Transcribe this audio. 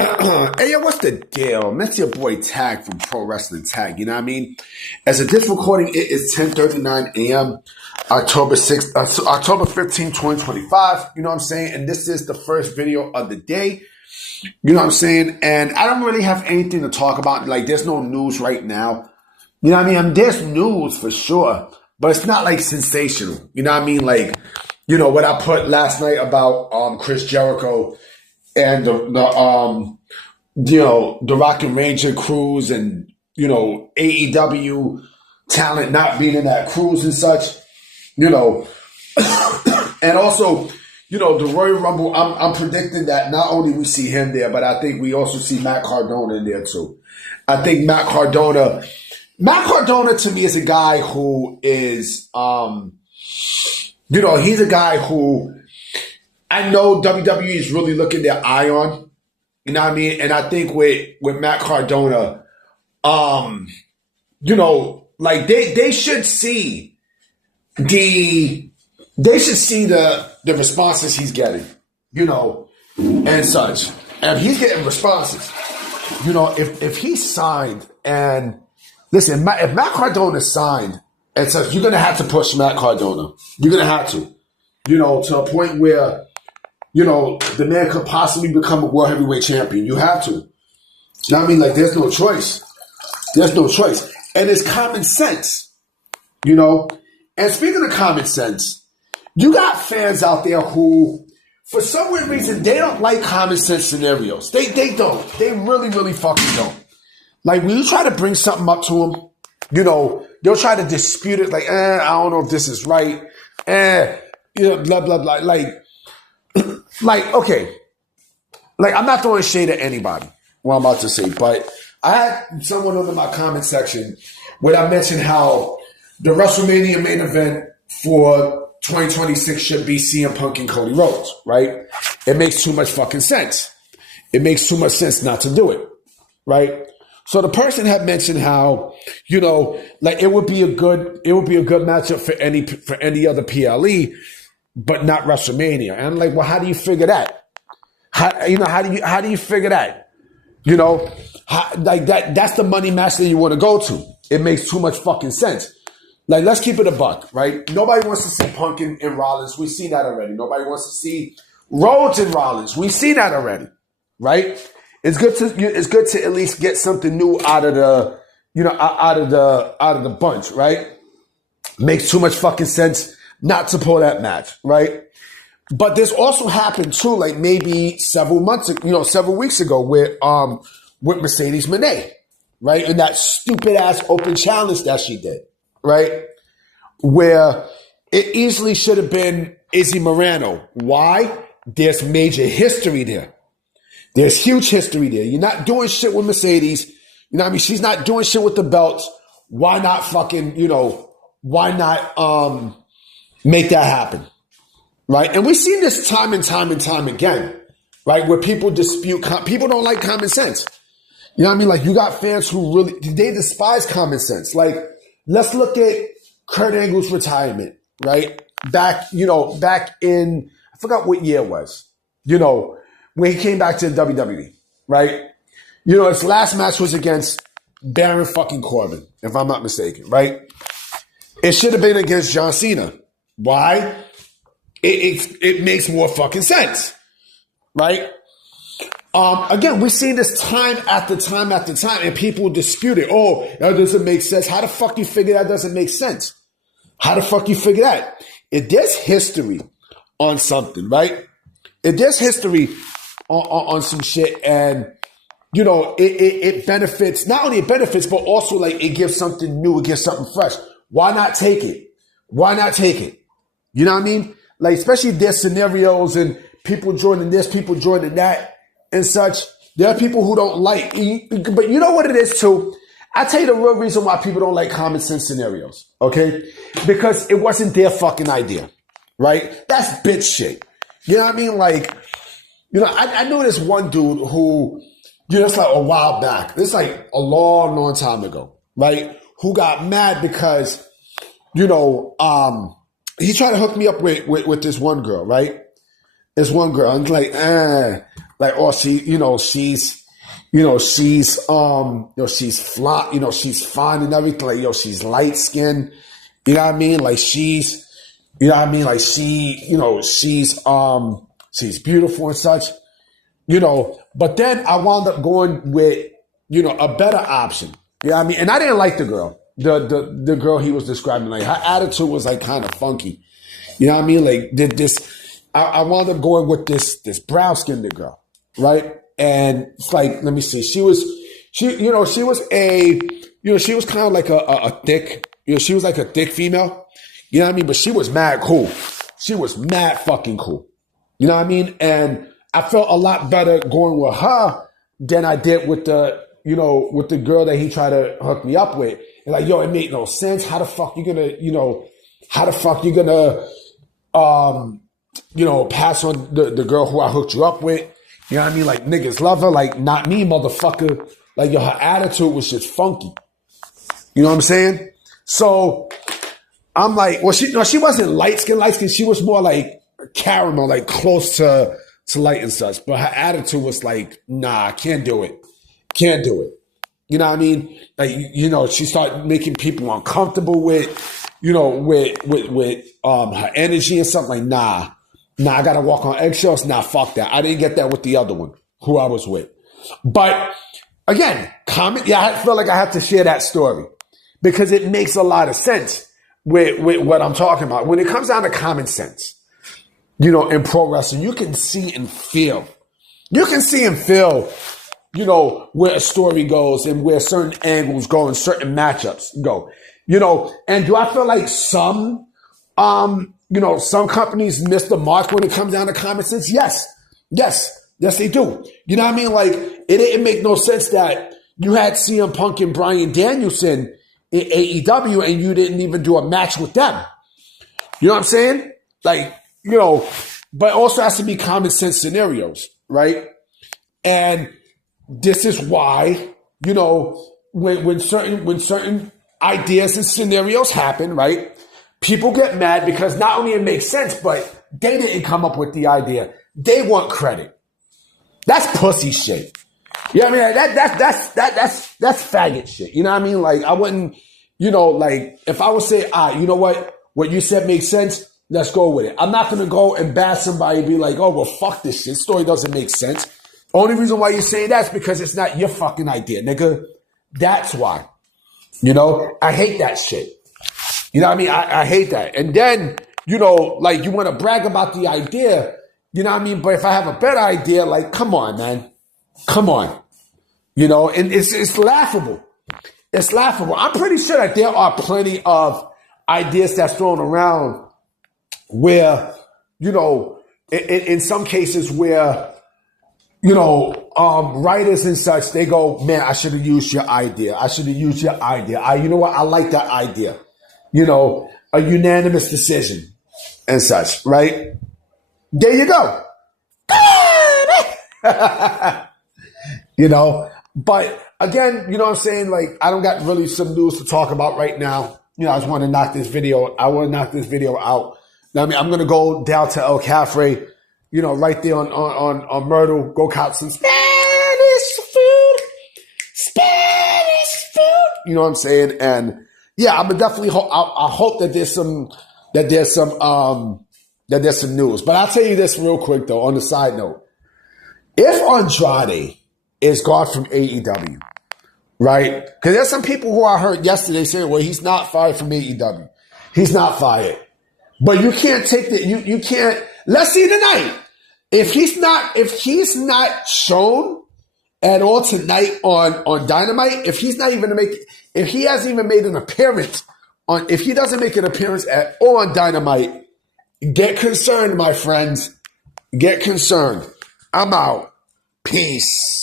Hey, yo, what's the deal? That's your boy Tag from Pro Wrestling Tag. You know what I mean? As of this recording, it is 10:39 a.m. October 6th, October 15th, 2025. You know what I'm saying? And this is the first video of the day. You know what I'm saying? And I don't really have anything to talk about. Like, there's no news right now. You know what I mean? There's news for sure, but it's not like sensational. You know what I mean? Like, what I put last night about Chris Jericho and the Rock and Ranger cruise and, AEW talent not being in that cruise and such, and also, the Royal Rumble, I'm predicting that not only we see him there, but I think we also see Matt Cardona in there too. I think Matt Cardona to me is a guy who is, he's a guy who I know WWE is really looking their eye on. You know what I mean? And I think with Matt Cardona, they should see the responses he's getting, and such. And he's getting responses. If he's signed and listen, if Matt Cardona signed and says you're gonna have to push Matt Cardona, you're gonna have to, to a point where the man could possibly become a world heavyweight champion. You have to. You know what I mean? Like, there's no choice. There's no choice. And it's common sense, And speaking of common sense, you got fans out there who, for some weird reason, they don't like common sense scenarios. They don't. They really, really fucking don't. Like, when you try to bring something up to them, they'll try to dispute it. Like, I don't know if this is right. Blah, blah, blah. Okay. Like, I'm not throwing shade at anybody, what I'm about to say, but I had someone under my comment section where I mentioned how the WrestleMania main event for 2026 should be CM Punk and Cody Rhodes, right? It makes too much fucking sense. It makes too much sense not to do it, right? So the person had mentioned how, it would be a good matchup for any other PLE, but not WrestleMania. And I'm like, well, how do you figure that? How do you figure that? That's the money match that you want to go to. It makes too much fucking sense. Like, let's keep it a buck, right? Nobody wants to see Punk and Rollins. We've seen that already. Nobody wants to see Rhodes and Rollins. We've seen that already, right? It's good to at least get something new out of the bunch, right? Makes too much fucking sense not to pull that match, right? But this also happened too, like maybe several weeks ago with Mercedes Moné, right? And that stupid ass open challenge that she did, right? Where it easily should have been Izzy Morano. Why? There's major history there. There's huge history there. You're not doing shit with Mercedes. You know what I mean? She's not doing shit with the belts. Why not fucking, why not make that happen? Right? And we've seen this time and time and time again, right? Where people dispute, people don't like common sense. You know what I mean? Like, you got fans who really, they despise common sense. Like, let's look at Kurt Angle's retirement, right? Back in, I forgot what year it was, when he came back to the WWE, right? His last match was against Baron fucking Corbin, if I'm not mistaken, right? It should have been against John Cena. Why? It makes more fucking sense, right? Again, we've seen this time after time after time, and people dispute it. Oh, that doesn't make sense. How the fuck you figure that doesn't make sense? How the fuck you figure that? If there's history on something, right? If there's history on some shit, and it benefits, not only it benefits, but also like it gives something new, it gives something fresh. Why not take it? Why not take it? You know what I mean? Like, especially if there's scenarios and people joining this, people joining that and such. There are people who don't like, but you know what it is too? I'll tell you the real reason why people don't like common sense scenarios, okay? Because it wasn't their fucking idea, right? That's bitch shit. You know what I mean? Like, I knew this one dude who, it's like a while back. It's like a long, long time ago, right? Who got mad because, he tried to hook me up with this one girl, right? This one girl. I'm like, like, oh, she's fly, she's fine and everything. Like, she's light skinned. You know what I mean? Like she's, you know what I mean? Like she's beautiful and such, but then I wound up going with, a better option. You know what I mean? And I didn't like the girl, the girl he was describing. Like her attitude was like kind of funky. You know what I mean? Like I wound up going with this brown skinned girl, right? And it's like, let me see. She was kind of like a thick, she was like a thick female. You know what I mean? But she was mad cool. She was mad fucking cool. You know what I mean? And I felt a lot better going with her than I did with the girl that he tried to hook me up with. And like, it made no sense. How the fuck you gonna pass on the girl who I hooked you up with? You know what I mean? Like, niggas love her. Like, not me, motherfucker. Like, her attitude was just funky. You know what I'm saying? So I'm like, well, she wasn't light skin. She was more like caramel, like close to light and such. But her attitude was like, nah, can't do it. Can't do it. You know what I mean? Like, she started making people uncomfortable with her energy and something. Like, nah, I gotta walk on eggshells. Nah, fuck that. I didn't get that with the other one who I was with. But again, I feel like I have to share that story because it makes a lot of sense with what I'm talking about. When it comes down to common sense, in pro wrestling, you can see and feel. You can see and feel, where a story goes and where certain angles go and certain matchups go. And do I feel like some companies miss the mark when it comes down to common sense? Yes, they do. You know what I mean? Like, it didn't make no sense that you had CM Punk and Bryan Danielson in AEW and you didn't even do a match with them. You know what I'm saying? Like, but also has to be common sense scenarios, right? And this is why, when certain ideas and scenarios happen, right? People get mad because not only it makes sense, but they didn't come up with the idea. They want credit. That's pussy shit. You know what I mean? That's faggot shit. You know what I mean? Like, I wouldn't, like, if I would say, you know what you said makes sense, let's go with it. I'm not going to go and bash somebody and be like, oh, well, fuck this shit. Story doesn't make sense. Only reason why you're saying that is because it's not your fucking idea, nigga. That's why. I hate that shit. You know what I mean? I hate that. And then, like, you want to brag about the idea, you know what I mean? But if I have a better idea, like, come on, man. Come on. And it's laughable. It's laughable. I'm pretty sure that there are plenty of ideas that's thrown around where, in some cases where, writers and such, they go, man, I should have used your idea. You know what? I like that idea. A unanimous decision and such, right? There you go. But again, you know what I'm saying? Like, I don't got really some news to talk about right now. I just want to knock this video. I want to knock this video out. I mean, I'm going to go down to El Cafre, right there on Myrtle, go cop some Spanish food. You know what I'm saying? And yeah, I'm definitely I hope that there's some news. But I'll tell you this real quick though, on the side note. If Andrade is gone from AEW, right? Because there's some people who I heard yesterday saying, well, he's not fired from AEW. He's not fired. But you can't take that. You can't. Let's see tonight. If he's not shown at all tonight on Dynamite, if he hasn't even made an appearance if he doesn't make an appearance at all on Dynamite, get concerned, my friends. Get concerned. I'm out. Peace.